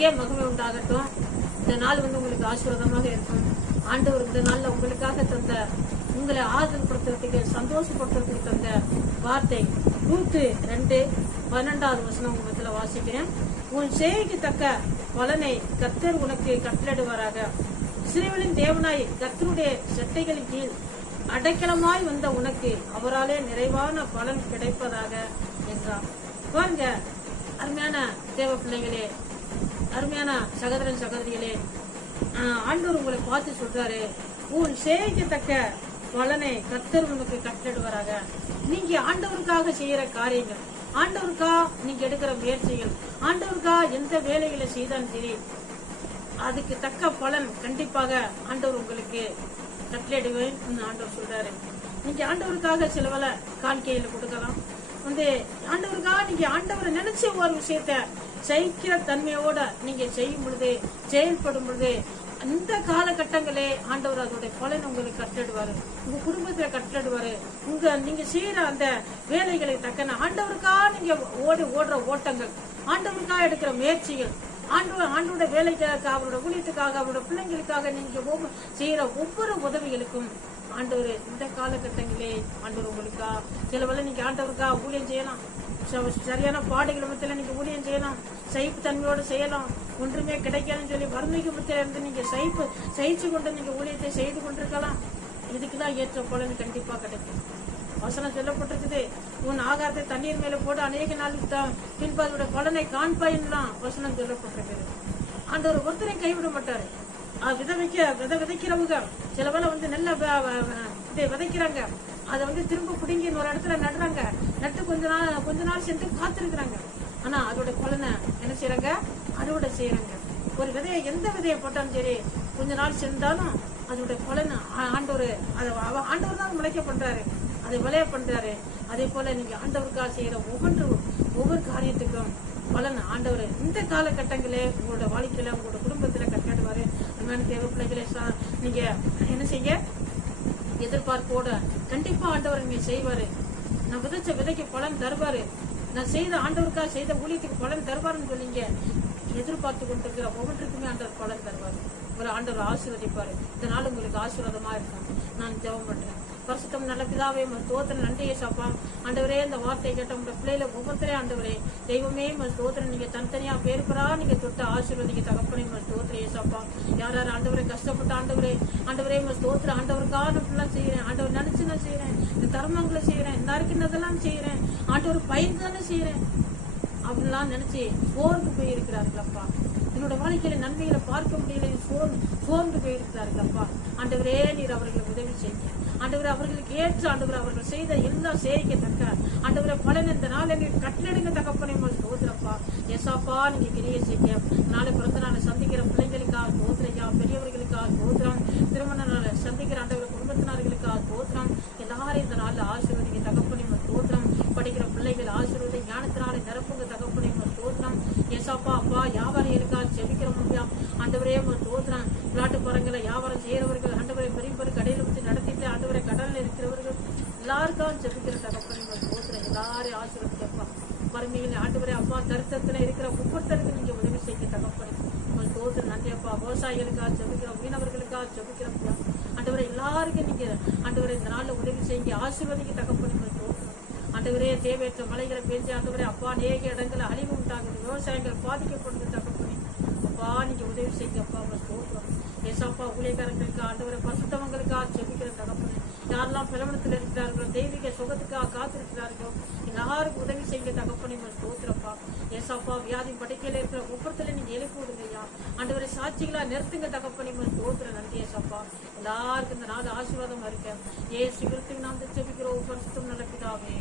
உங்களுக்கே மகிமை உண்டாகட்டும். இந்த நாள் வந்து உங்களுக்கு ஆசீர்வாதமாக இருக்கும். ஆண்டவர் இந்த நாள்ல உங்களுக்காக தந்த உங்களை ஆறுதல்படுத்துறதுக்கு சந்தோஷப்படுத்துறதுக்கு தந்த வார்த்தை நூத்து ரெண்டு பன்னெண்டாவது வசனம் உங்களுக்கு வாசிக்கிறேன். உன் செய்திக்கு தக்க பலனை கத்தர் உனக்கு கட்டளிடுவாராக சிறுவனின் தேவனாய் கத்தருடைய செட்டைகளின் கீழ் அடைக்கலமாய் வந்த உனக்கு அவராலே நிறைவான பலன் கிடைப்பதாக என்றார். பாருங்க அருமையான தேவ பிள்ளைகளே அருமையான சகோதரன் சகோதரிகளே ஆஹ் ஆண்டவர் உங்களை பார்த்து சொல்றாரு. உன் செய்யத்தக்க பலனை கர்த்தர் உனக்கு கட்டிடுவாராக நீங்க ஆண்டவருக்காக செய்யற காரியங்கள் ஆண்டவருக்கா நீங்க எடுக்கிற முயற்சிகள் ஆண்டவருக்கா எந்த வேலைகளை செய்தாலும் சரி அதுக்கு தக்க பலன் கண்டிப்பாக ஆண்டவர் உங்களுக்கு கட்டளையிடுவேன் ஆண்டவர் சொல்றாரு. நீங்க ஆண்டவருக்காக சிலவல காணிக்கையில கொடுக்கலாம். வந்து ஆண்டவருக்காக நீங்க ஆண்டவரை நினைச்ச ஒரு விஷயத்த ஜெயிக்கிற தன்மையோட நீங்க செய்யும் பொழுது செயல்படும் பொழுது அந்த காலகட்டங்களே ஆண்டவர் அதோடைய பலன் உங்களுக்கு கட்டிடுவாரு உங்க குடும்பத்துல கட்டிடுவாரு உங்க நீங்க செய்யற அந்த வேலைகளை தக்கன ஆண்டவருக்கா நீங்க ஓடி ஓடுற ஓட்டங்கள் ஆண்டவருக்கா எடுக்கிற முயற்சிகள் ஆண்டவர் ஆண்டோட வேலைக்காக அவரோட ஊழியத்துக்காக அவரோட பிள்ளைங்களுக்காக நீங்க ஒவ்வொரு- செய்யற ஒவ்வொரு உதவிகளுக்கும் ஆண்டவர் இந்த காலகட்டங்களே ஆண்டவர் உங்களுக்கா? சில வேலை நீங்க ஆண்டவருக்கா ஊழியம் செய்யலாம். சரியான பாடுகள் மத்தியில நீங்க ஊழியம் செய்யலாம். சைப்பு தன்மையோட செய்யலாம். ஒன்றுமே கிடைக்காதுன்னு சொல்லி வறுமைக்கு மத்தியில இருந்து நீங்க சைப்பு சகிச்சு கொண்டு நீங்க ஊழியத்தை செய்து கொண்டிருக்கலாம். இதுக்குதான் ஏற்ற பலன் கண்டிப்பா கிடைக்கும். வசனம் சொல்லப்பட்டிருக்குது உன் ஆகாரத்தை தண்ணீர் மேல போட்டு அநேக நாளுக்கு தான் பின்பு அதோட பலனை காண்பாயின்லாம் வசனம் சொல்லப்பட்டிருக்குது. ஆண்டவர் ஒருத்தரையும் கைவிட மாட்டாரு. விதை வைக்க விதை விதைக்கிறவங்க சில வேலை வந்து நல்லா விதைக்கிறாங்க. அதை வந்து திரும்ப பிடுங்கி ஒரு இடத்துல நடுறாங்க. நட்டு கொஞ்ச நாள் கொஞ்ச நாள் சென்று காத்திருக்கிறாங்க. ஆனா அதோட குழந்தை என்ன செய்யறாங்க அறுவடை செய்யறாங்க ஒரு விதையை எந்த விதையை போட்டாலும் சரி கொஞ்ச நாள் சென்றாலும் அதோட குழந்தை ஆ- ஆண்டவர் அதை அவ- ஆண்டவர் தான் முளைக்க பண்றாரு. அதை விளைய பண்றாரு. அதே போல நீங்க ஆண்டவருக்காக செய்யற ஒவ்வொன்று ஒவ்வொரு காரியத்துக்கும் பலன் ஆண்டவர். இந்த காலகட்டங்களே உங்களோட வாழ்க்கையில உங்களோட குடும்பத்துல கட்டாடுவாரு அருமையான தேவ பிள்ளைகளே நீங்க என்ன செய்ய? எதிர்பார்ப்போட கண்டிப்பா ஆண்டவர் நீங்க செய்வாரு. நான் விதைச்ச விதைக்கு பலன் தருவாரு. நான் செய்த ஆண்டவருக்காக செய்த ஊழியத்துக்கு பலன் தருவாருன்னு சொன்னீங்க. எதிர்பார்த்து கொண்டிருக்கிற ஒவ்வொன்றுக்குமே ஆண்டவர் பலன் தருவார். ஒரு ஆண்டவர் ஆசீர்வதிப்பார். இந்த நாள் உங்களுக்கு ஆசீர்வாதமா இருக்கும். நான் ஜெபம் பண்றேன். பரிசுத்தம் நல்ல பிதாவே தோத்திர நன்றியை சாப்பா. ஆண்டவரே இந்த வார்த்தை கேட்ட உங்க பிள்ளையில ஒவ்வொருத்தரே ஆண்டவரே தெய்வமே தோத்திர நீங்க தனித்தனியா பேர் பெறா நீங்க தொட்ட ஆசீர்வதிங்க தகப்பனே தோத்திரம் ஏசாப்பா. யார் யார் ஆண்டவரே கஷ்டப்பட்ட ஆண்டவரே ஆண்டவரே தோத்திர ஆண்டவருக்காக நான் செய்யறேன் ஆண்டவர் நினைச்சு நான் செய்யறேன் இந்த தர்மங்களை செய்யறேன் இந்த இருக்கின்றதெல்லாம் செய்யறேன் ஆண்டவர் பயந்து தானே செய்யறேன் அப்படிலாம் நினைச்சு சோர்ந்து போயிருக்கிறார்களப்பா. என்னோட வாழ்க்கையில நன்மைகளை பார்க்க முடியல சோர்ந்து சோர்ந்து போயிருக்கிறார்களப்பா. ஆண்டவரே நீர் அவர்களுக்கு உதவி செய்யுங்க. ஆண்டவர் அவர்களுக்கு ஏற்ற ஆண்டவர் அவர்கள் செய்த எல்லா சேரிக்கத்தக்க ஆண்டவரே பலன் இந்த நாள் எங்களுக்கு தகப்பனை தகப்பனே சோதரப்பா எசாப்பா நீங்க கிரிய செய்ய காட்டு விளாட்டு வியாபாரம் செய்யறவர்கள் ஆண்டவரை பெரிய கடையில் வச்சு நடத்திட்டு ஆண்டவரை கடலில் இருக்கிறவர்கள் எல்லாருக்கும் செபிக்கிற தகப்பனே சோதரம் எல்லாரையும் ஆசீர்வதிக்கப்பா வறுமையில் ஆண்டவரை அப்பா தருத்தத்தில் இருக்கிற ஒவ்வொருத்தருக்கு நீங்க உதவி செய்ய தகப்பனே. உங்கள் தோற்று நன்றியப்பா விவசாயிகளுக்காக செபிக்கிறோம் மீனவர்களுக்காக செபிக்கிறோம் ஐயா. எல்லாருக்கும் நீங்க ஆண்டவரை இந்த நாளில் உதவி செய்ய ஆசீர்வதிக்க தகப்பனே. உங்கள் தோத்திரம் ஆண்டவரே தேவையற்ற மலைகளை பேசி ஆண்டவரே அப்பா அநேக இடங்கள் அழிவு உண்டாகுது. விவசாயிகள் பாதிக்கப்படுது தகப்பனே. அப்பா நீங்க உதவி செய்யுங்க அப்பா உங்க ஏசாப்பா ஊழியக்காரர்களுக்கு ஆண்டவரை பரிசுத்தவங்களுக்காக ஜெபிக்கிற தகப்பனே யாரெல்லாம் பிரபலத்தில் இருக்கிறார்களோ தெய்வீக சுகத்துக்காக காத்திருக்கிறார்களோ எல்லாருக்கும் உதவி செய்ய தகப்பனே தோத்துறப்பா ஸ்தோத்திரப்பா. ஏசாப்பா வியாதி படைக்கையில் இருக்கிற ஒவ்வொருத்தலையும் நீங்கள் எழுப்பிவிடுங்க ஐயா. ஆண்டவரை சாட்சிகளா நிறுத்துங்க தகப்பனே உங்கள் ஸ்தோத்திர நன்றி ஏசாப்பா எல்லாருக்கும் இந்த நாள் ஆசீர்வாதமாக இருக்கேன் ஏ சிகரத்துக்கு நாம் ஜெபிக்கிறோம். பரிசுத்தம் நடக்குதாவே